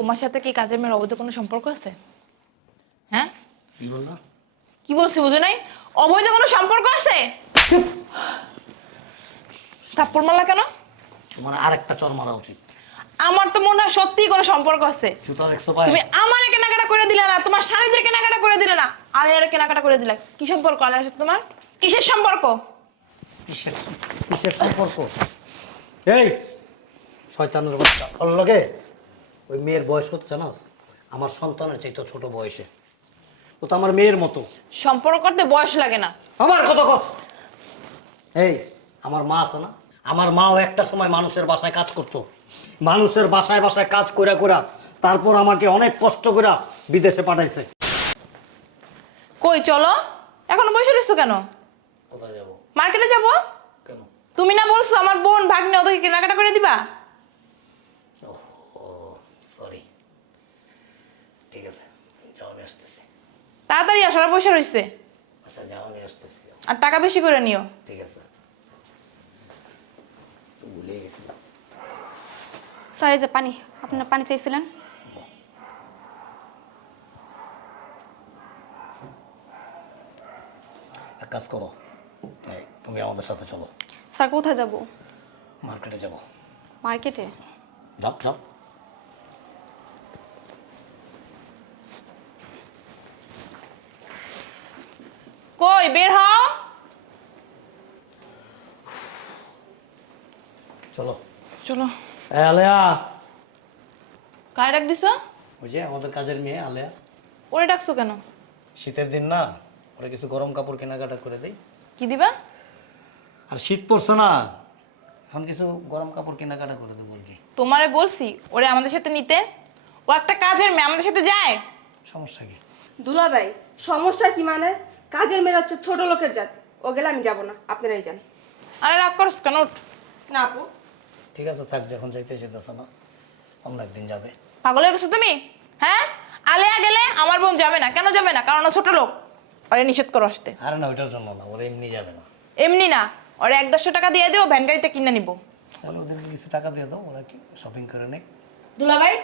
তোমার সাথে কি কাজের মেয়ের অবৈধ কোনো সম্পর্ক আছে? হ্যাঁ? কি বললা? কি বলছি বুঝে নাই? অবৈধ কোনো সম্পর্ক আছে? থাপ্পড় মারলা কেন? তোমার আরেকটা চর মারা উচিত। আমার তো মনে হয় সত্যিই কোনো সম্পর্ক আছে। জুতা দেখছ পায়? তুমি আমার কেনাকাটা করে দিলে না তোমার স্বামীদের কেনাকাটা করে দিলে না। আলিয়ার কেনাকাটা করে দিলে। কি সম্পর্ক আলিয়ার সাথে তোমার? কিসের সম্পর্ক? কিসের কিসের সম্পর্ক? এই শয়তানের বাচ্চা। ওর লগে ওই মেয়ের বয়স কত জানাস? আমার সন্তানের চাইতে ছোট বয়সে। ও তো আমার মেয়ের মতো। সম্পর্ক করতে বয়স লাগে না। আমার কত কত এই আমার মা আছে না? আমার মাও একটা সময় মানুষের বাসায় কাজ করত। মানুষের বাসায় বাসায় কাজ কইরা কইরা তারপর আমাকে অনেক কষ্ট করে বিদেশে পাঠাইছে। কই চলো। এখনও বসে রয়েছো কেন? কোথায় যাব? মার্কেটে যাব? কেন? তুমি না বলছো আমার বোন ভাগ্নে ওদেরকে কেনাকাটা করে দিবা ও সরি ঠিক আছে যাও আমি আসতেছি। তাড়াতাড়ি আসো ওরা বসে রয়েছে আচ্ছা যাও আমি আসতেছি। আর টাকা বেশি করে নিও। ঠিক আছে। তো ভুলে গেছিলাম এই যে পানি আপনার পানি চাইছিলেন? এক কাজ করো। এই, তুমি আমাদের সাথে চলো। স্যার কোথায় যাব? মার্কেটে যাব। মার্কেটে? যাও যাও। কই বের হও। চলো। চলো। এই আলেয়া। কায় ডাক দিছো? ওই যে আমাদের কাজের মেয়ে আলেয়া। ওরে ডাকছো কেন? শীতের দিন না ওরা কিছু গরম কাপড় কেনাকাটা করে দেই। কি দিবা? আর শীত পড়ছে না এখন কিছু গরম কাপড় কেনাকাটা করে দেবো আর কি। তোমারে বলছি ওরে আমাদের সাথে নিতে। ও একটা কাজের মেয়ে আমাদের সাথে যায়। সমস্যা কি? দুলাভাই সমস্যা কি মানে? কাজের মেয়েরা হচ্ছে ছোট লোকের জাত। ও গেলে আমি যাব না। আপনারাই যান। আরে রাগ করস কেন? উঠ। না আপু। ঠিক আছে থাক যখন যাইতে যেতেছে না অন্য একদিন যাবে। পাগল হয়ে গেছো তুমি? হ্যাঁ? আলেয়া গেলে আমার বোন যাবে না। কেন যাবে না? কারণ ও ছোট লোক। ওরে নিষেধ করো আসতে। আরে না ওইটার জন্য না ওরা এমনি যাবে না। এমনি না। ওরে এক দেড়শো টাকা দিয়ে দিও ভ্যান গাড়িতে কিনে নিবো। তাহলে ওদেরকে কিছু টাকা দিয়ে দাও ওরা কি? শপিং করে নেই দুলাভাই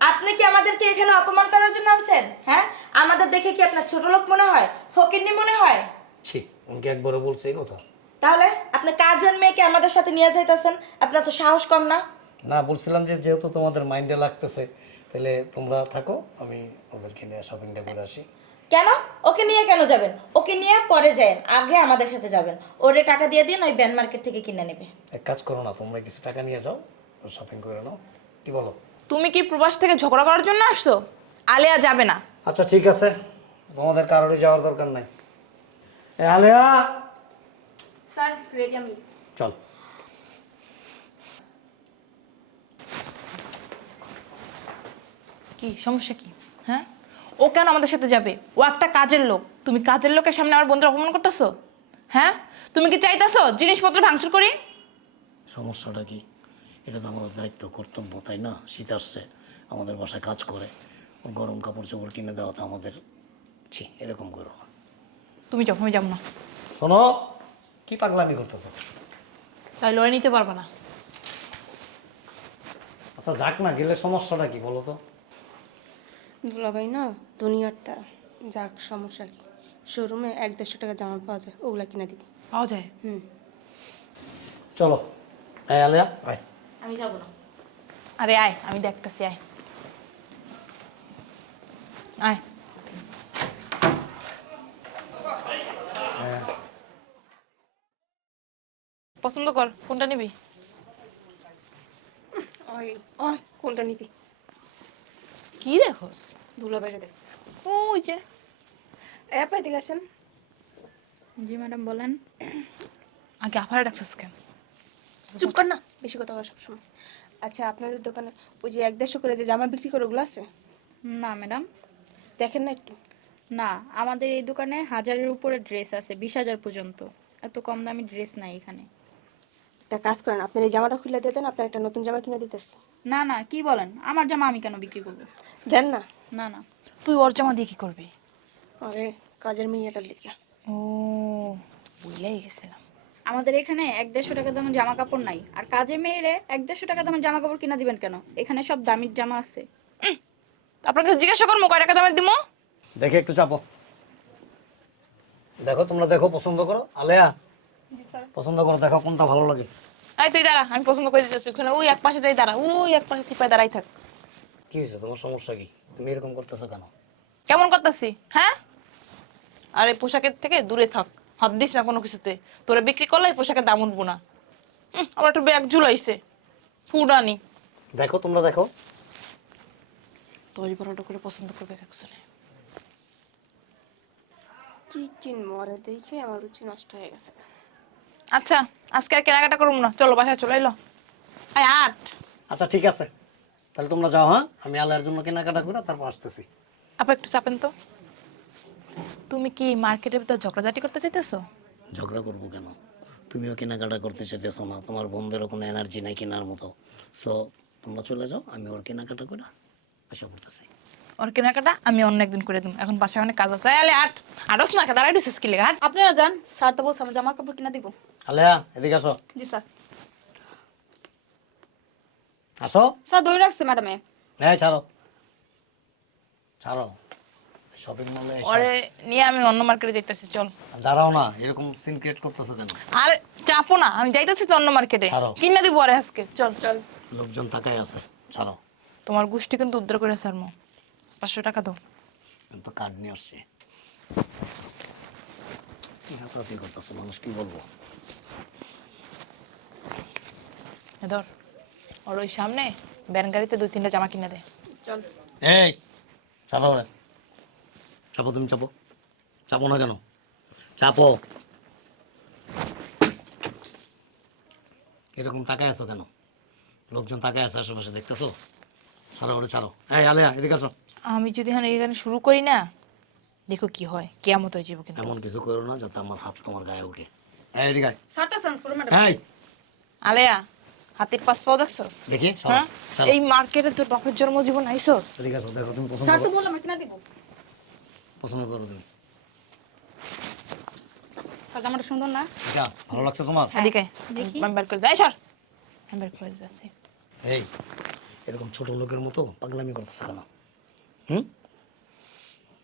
আপনি কি আমাদেরকে এখানে অপমান করার জন্য আনছেন? হ্যাঁ? আমাদের দেখে কি আপনার ছোট লোক মনে হয়? ফকিরনি মনে হয়? ছি উনকে একবারও বলছে এই কথা? তাহলে আপনি কাজের মেয়েকে আমাদের সাথে নিয়ে যাইতেছেন? আপনার তো সাহস কম না? না বলছিলাম যে যেহেতু তোমাদের মাইন্ডে লাগতেছে তাহলে তোমরা থাকো আমি ওদেরকে নিয়ে শপিংটা করে আসি। কেন? ওকে নিয়ে কেন যাবেন? ওকে নিয়ে পরে যাবেন আগে আমাদের সাথে যাবেন। ওরে টাকা দিয়ে দিন ওই ব্যান মার্কেট থেকে কিনে নেবে। এক কাজ করো না তোমরা কিছু টাকা নিয়ে যাও শপিং করে নাও। কি বলো? তুমি কি প্রবাস থেকে ঝগড়া করার জন্য আসছো? আলেয়া যাবে না। আচ্ছা ঠিক আছে। তোমাদের কারোরই যাওয়ার দরকার নাই। এ আলেয়া! স্যার রেডি আমি। চল। কি সমস্যা কি? হ্যাঁ? ও কেন আমাদের সাথে যাবে? ও একটা কাজের লোক। তুমি কাজের লোকের সামনে আমার বন্ধুরা অপমান করতেছো? হ্যাঁ? তুমি কি চাইতেছো জিনিসপত্র ভাঙচুর করি? সমস্যাটা কি? এটা তো আমাদের দায়িত্ব কর্তব্য তাই না। শীত আসছে আমাদের বাসায় কাজ করে ওর গরম কাপড় চোপড় কিনে দেওয়া তো আমাদের ছি এরকম করো না তুমি আমি যাব না। শোনো কি পাগলামি করতেছো? তাই লড়ে নিতে পারবে না। আচ্ছা যাক না গেলে সমস্যাটা কি বলো তো? দুলাভাই না দুনিয়ারটা যাক সমস্যা কি? শোরুমে এক দেড়শো টাকা জামা পাওয়া যায় ওগুলা কিনে দিবি। পাওয়া যায়? হুম। চলো এই আলেয়া আয়। আমি যাব না। আরে আয় আমি দেখতেছি আয়। আয়। পছন্দ কর কোনটা নিবি? ওই ওই কোনটা নিবি? কি দেখোস? দুলাভাইরে দেখ ওই যে। অ্যাপ এদিকে আসেন। জি ম্যাডাম বলেন। আগে আফারে ডাকছিস কেন? চুপ কর না। বেশি কথা হয় সবসময়। আচ্ছা আপনাদের দোকানে ওই যে এক দেড়শো করে যে জামা বিক্রি করে ওগুলো আছে? না ম্যাডাম। দেখেন না একটু। না আমাদের এই দোকানে হাজারের উপরে ড্রেস আছে বিশ হাজার পর্যন্ত। এত কম দামি ড্রেস নাই এখানে। একটা কাজ করেন আপনার এই জামাটা খুলে দিতেন আপনার একটা নতুন জামা কিনে দিতেছে না না কি বলেন? আমার জামা আমি কেন বিক্রি করব? দেন না। না না। তুই ওর জামা দিয়ে কি করবি? আরে কাজের মেয়েটার লিখে ও বুঝলেই গেছিলাম। আমাদের এখানে এক দেড়শো টাকা দামের জামা কাপড় নাই। আর কাজে মেয়েরে এক দেড়শো টাকা দামের জামা কাপড় কিনা দিবেন কেন? এখানে সব দামির জামা আছে। আপনাকে জিজ্ঞাসা করব কয় টাকা দামের দিমো? দেখে একটু চাপো। দেখো তোমরা দেখো পছন্দ করো। আলেয়া পছন্দ করো দেখো কোনটা ভালো লাগে। এই তুই দাঁড়া আমি পছন্দ করে দিতেছি। ওখানে ওই এক পাশে যাই দাঁড়া। ওই এক পাশে চিপায় দাঁড়াই থাক। কি হয়েছে? তোমার সমস্যা কি? তুমি এরকম করতেছো কেন? কেমন করতেছি হ্যাঁ? আর এই পোশাকের থেকে দূরে থাক। হাত দিস না কোনো কিছুতে। তোরা বিক্রি করলে এই পোশাকের দাম উঠবো না। উম, আমার একটা ব্যাগ ঝুলাইছে। ফুরানি দেখো তোমরা দেখো। তৈরি পরোটা করে পছন্দ করবে একজনে কি কিনবো? আরে দেখে আমার রুচি নষ্ট হয়ে গেছে। আচ্ছা আজকে আর কেনাকাটা করব না। চলো বাসায় চলে এলো। আয় আট। আচ্ছা ঠিক আছে। তাহলে তোমরা যাও হ্যাঁ? আমি আলেয়ার জন্য কেনাকাটা করে তারপর আসতেছি। আপা একটু চাপেন তো। তুমি কি মার্কেটের ভিতর ঝগড়াঝাটি করতে চাইতেছো? ঝগড়া করব কেন? তুমিও কেনাকাটা করতে চাইতেছো না। তোমার বন্ধেরও কোনো এনার্জি নাই কেনার মতো। সো তোমরা চলে যাও আমি ওর কেনাকাটা করে আশা করতেছি। ওর কেনাকাটা আমি অন্য একদিন করে দিম এখন বাসায় অনেক কাজ আছে। আলে আট। আটস না দাঁড়াই দিছিস কি লেগে আপনারা যান স্যার তো বলছে আমার জামা কাপড় কিনা দিব। আলেয়া এদিকে আসো। জি স্যার। আসো। স্যার ধরে রাখছে ম্যাডামে। হ্যাঁ ছাড়ো। ছাড়ো। শপিং মলে ওরে নিয়ে আমি অন্য মার্কেটে যাইতেছি চল। দাঁড়াও না এরকম সিন ক্রিয়েট করতেছো কেন? আরে চাপো না আমি যাইতেছি তো অন্য মার্কেটে ছাড়ো। কিনে দিব আরে আজকে চল চল। লোকজন আছে ছাড়ো। তোমার গোষ্ঠী কিন্তু উদ্ধার করে সারমো পাঁচশো টাকা দাও। আমি তো কার্ড নিয়ে আসছি। কি হাতাহাতি করতেছো মানুষ কি বলব? এ ধর ওর ওই সামনে ব্যান গাড়িতে দুই তিনটা জামা কিনে দে। চল। এই চাপো রে চাপো তুমি চাপো। চাপো না কেন? চাপো। এরকম তাকায় আছো কেন? লোকজন তাকায় আছে আশেপাশে দেখতেছো? ছাড়ো ওরে ছাড়ো। এই আলেয়া এদিকে আসো। আমি যদি এখানে এখানে শুরু করি না দেখো কি হয়। কেয়ামত হয়ে যাব কিন্তু। এমন কিছু করো না যাতে আমার হাত তোমার গায়ে উঠে। এই এদিকে আয়। ম্যাডাম। এই। আলেয়া হাতের পাঁচ পাও দেখছস? দেখি সরো, হ্যাঁ? সরো। এই মার্কেটে তোর বাপের জন্ম জীবন আইসস? এদিকে আসো দেখো তুমি স্যার তো বললাম কিনা দিব? পছন্দ করো তুমি স্যার জামাটা সুন্দর না? এটা ভালো লাগছে তোমার? এদিকে। আমি বের করে যাই সর। আমি বের করে যাচ্ছি এই এরকম ছোট লোকের মতো পাগলামি করতেছে কেন? হুম?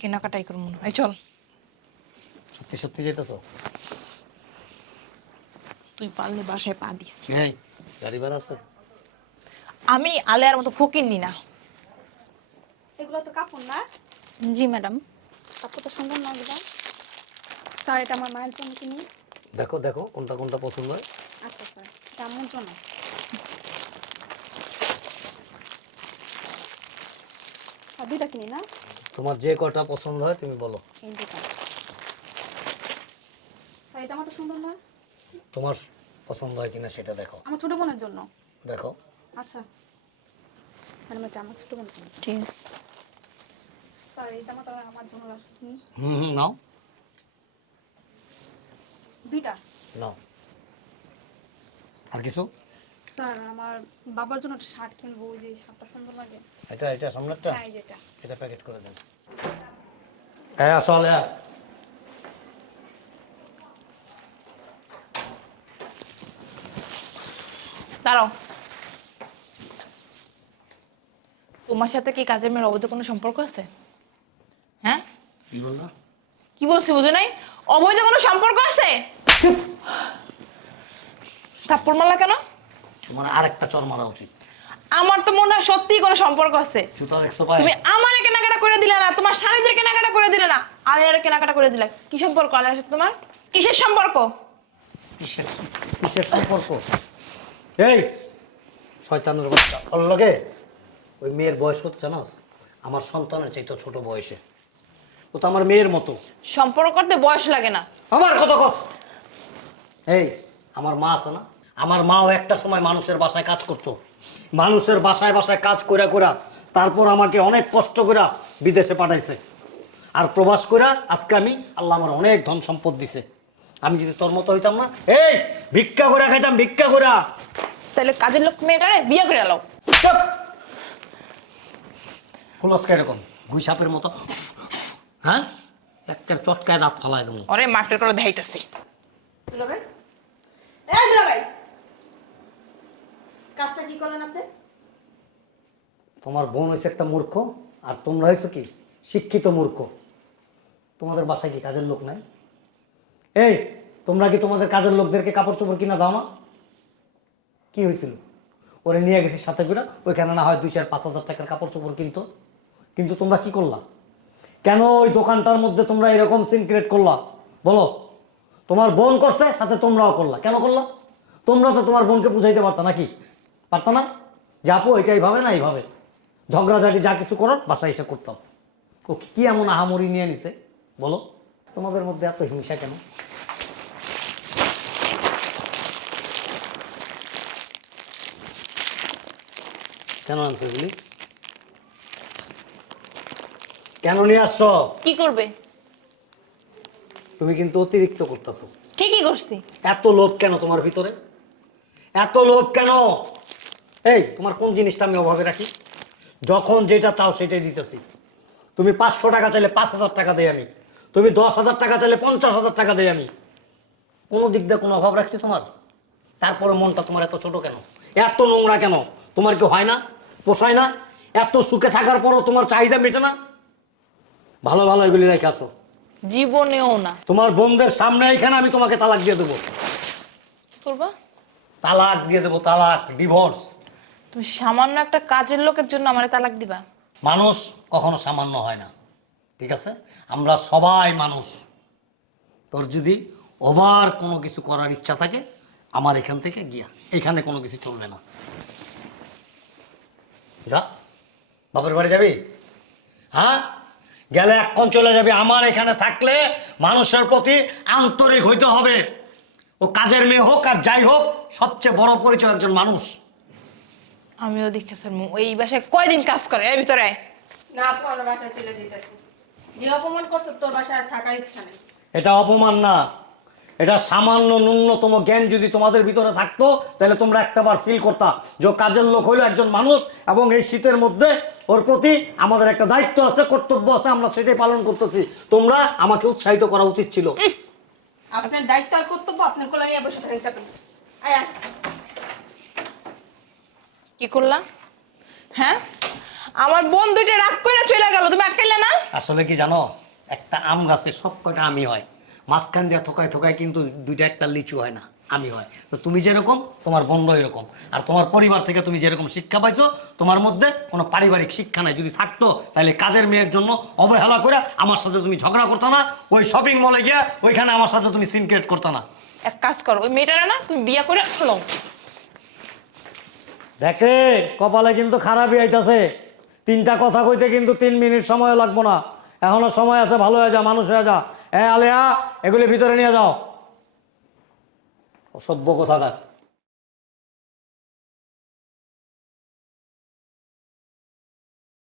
কেনাকাটাই করব না এই চল। সত্যি সত্যি যেতেছো তুই পারলে বাসায় পা দিস। এই গাড়ি ভাড়া আছে? আমি আলেয়ার মতো ফকির নি না। এগুলো তো কাপড় না? জি ম্যাডাম। সুন্দর স্যার এটা আমার মায়ের জন্য কিনি। দেখো দেখো কোনটা কোনটা পছন্দ হয়। আচ্ছা স্যার এটা আমার জন্য। আর দুইটা কিনি না? তোমার যে কটা পছন্দ হয় তুমি বলো। এই দুটা স্যার এই জামাটা সুন্দর না তোমার পছন্দ হয় কিনা সেটা দেখো। আমার ছোট বোনের জন্য। দেখো। আচ্ছা। ম্যাডাম এটা আমার ছোট বোনের জন্য। ঠিক আছে স্যার জামাটা আমার জন্য কিনি হুম হুম নাও। দুইটা নাও। আর কিছু? স্যার আমার বাবার জন্য একটা শার্ট কিনবো ওই যে শার্টটা সুন্দর লাগে। এটা এটা সামনেরটা? হ্যাঁ এই এটা। প্যাকেট করে দেন। হ্যাঁ আসলে দাঁড়াও। তোমার সাথে কি কাজের মেয়ের অবৈধ কোনো সম্পর্ক আছে? কি বললা? কি বলছি বুঝে নাই? অবৈধ কোনো সম্পর্ক আছে? থাপ্পড় মারলা কেন? তোমার আরেকটা চর মারা উচিত। আমার তো মনে হয় সত্যিই কোনো সম্পর্ক আছে। জুতা দেখছ পায়। তুমি আমারে কেনাকাটা করে দিলে না তোমার স্বামীদের কেনাকাটা করে দিলে না। আলিয়ার কেনাকাটা করে দিলে। কি সম্পর্ক আলিয়ার সাথে তোমার? কিসের সম্পর্ক? কিসের কিসের সম্পর্ক? এই শয়তানের বাচ্চা। ওর লগে ওই মেয়ের বয়স কত জানোস? আমার সন্তানের চাইতে ছোট বয়সে। ও তো আমার মেয়ের মতো। সম্পর্ক করতে বয়স লাগে না। আমার কত কত এই আমার মা আছে না? আমার মাও একটা সময় মানুষের বাসায় কাজ করতো। মানুষের বাসায় বাসায় কাজ কইরা কইরা তারপর আমাকে অনেক কষ্ট কইরা বিদেশে পাঠাইছে। আর প্রবাস কইরা আজকে আমি আল্লাহ আমার অনেক ধন সম্পদ দিছে। আমি যদি তোর মতো হইতাম না? এই ভিক্ষা করে খাইতাম ভিক্ষা করে তাহলে কাজের লোক মেয়েটারে বিয়ে করে এলো খুলস এরকম গুই সাপের মতো। হ্যাঁ? একটা চটকায় দাঁত ফালাই দেবো। ওরে করে দেখাইতেছি। দুলাভাই? এই দুলাভাই! কাজটা কি করলেন আপনি? তোমার বোন হয়েছে একটা মূর্খ আর তোমরা হয়েছো কি? শিক্ষিত মূর্খ। তোমাদের বাসায় কি কাজের লোক নাই? এই তোমরা কি তোমাদের কাজের লোকদেরকে কাপড় চোপড় কিনা দাও না? কি হয়েছিল ওরে নিয়ে গেছি সাথে করে ওইখানে না হয় দুই চার পাঁচ হাজার টাকার কাপড় চোপড় কিনতো। কিন্তু তোমরা কি করলা? কেন ওই দোকানটার মধ্যে তোমরা এরকম সিন ক্রিয়েট করলা? বলো। তোমার বোন করছে, সাথে তোমরাও করলা। কেন করলা? তোমরা তো তোমার বোনকে বুঝাইতে পারতা নাকি? পারতা না? যে আপু এটা এইভাবে না এইভাবে ঝগড়াঝাটি যা কিছু করার, বাসায় এসে করতাম ও কি এমন আহামরি নিয়ে নিছে? বলো। তোমাদের মধ্যে এত হিংসা কেন? কেন আনছো এগুলি কেন নিয়ে আসছো? কি করবে? তুমি কিন্তু অতিরিক্ত করতেছো। ঠিকই করছি। এত লোভ কেন তোমার ভিতরে? এত লোভ কেন? এই তোমার কোন জিনিসটা আমি অভাবে রাখি? যখন যেটা চাও সেটাই দিতেছি। তুমি পাঁচশো টাকা চাইলে পাঁচ হাজার টাকা দেই আমি। তুমি দশ হাজার টাকা চাইলে পঞ্চাশ হাজার টাকা দেই আমি। কোনো দিক দিয়ে কোনো অভাব রাখছি তোমার? তারপরে মনটা তোমার এত ছোট কেন? এত নোংরা কেন? তোমার কি হয় না? পোষায় না? এত সুখে থাকার পরও তোমার চাহিদা মেটে না? ভালো ভালো এগুলি রেখে আসো। জীবনেও না। তোমার বোনদের সামনে এখানে আমি তোমাকে তালাক দিয়ে দেবো। করবা তালাক দিয়ে দেবো তালাক ডিভোর্স তুমি সামান্য একটা কাজের লোকের জন্য আমার তালাক দিবা? মানুষ কখনো সামান্য হয় না। ঠিক আছে? আমরা সবাই মানুষ। তোর যদি ওভার কোনো কিছু করার ইচ্ছা থাকে আমার এখান থেকে গিয়া। এখানে কোনো কিছু চলবে না। যা। বাপের বাড়ি যাবি? হ্যাঁ? গেলে এখন চলে যাবে। আমার এখানে থাকলে মানুষের প্রতি আন্তরিক হইতে হবে। ও কাজের মেয়ে হোক আর যাই হোক সবচেয়ে বড় পরিচয় একজন মানুষ। আমিও দেখে শুনব এই বাসায় কয়দিন কাজ করে? এর ভিতরে না আপু আমরা বাসায় চলে যেতেছি যে অপমান করছ তোর বাসায় থাকার ইচ্ছা নেই। এটা অপমান না। এটা সামান্য ন্যূনতম জ্ঞান যদি তোমাদের ভিতরে থাকতো তাহলে তোমরা একটাবার ফিল করতা যে কাজের লোক হইল একজন মানুষ এবং এই শীতের মধ্যে ওর প্রতি আমাদের একটা দায়িত্ব আছে কর্তব্য আছে আমরা সেটাই পালন করতেছি। তোমরা আমাকে উৎসাহিত করা উচিত ছিল। আপনার দায়িত্ব আর কর্তব্য আপনার কোলে নিয়ে বসে থাকেন চাপেন আয় আয়। কি করলা? হ্যাঁ? আমার বোন দুইটা রাগ করে চলে গেল তুমি আটকাইলে না? আসলে কি জানো একটা আম গাছে সব কয়টা আমি হয়। মাঝখান দিয়ে থোকায় থোকায় কিন্তু দুইটা একটা লিচু হয় না আমি হয়। তো তুমি যেরকম তোমার বন্ধ এরকম। আর তোমার পরিবার থেকে তুমি যেরকম শিক্ষা পাইছো তোমার মধ্যে কোনো পারিবারিক শিক্ষা নাই। যদি থাকতো তাহলে কাজের মেয়ের জন্য অবহেলা করে আমার সাথে তুমি ঝগড়া করতো না ওই শপিং মলে গিয়ে ওইখানে আমার সাথে তুমি সিনক্রেট করতো না। এক কাজ করো ওই মেয়েটারে না তুমি বিয়ে করে লো দেখে কপালে কিন্তু খারাপই আইতাছে। তিনটা কথা কইতে কিন্তু তিন মিনিট সময় লাগবো না। এখনও সময় আছে ভালো হয়ে যা মানুষ হয়ে যা। এ আলেয়া এগুলি ভিতরে নিয়ে যাও। অসভ্য কথা কোথাকার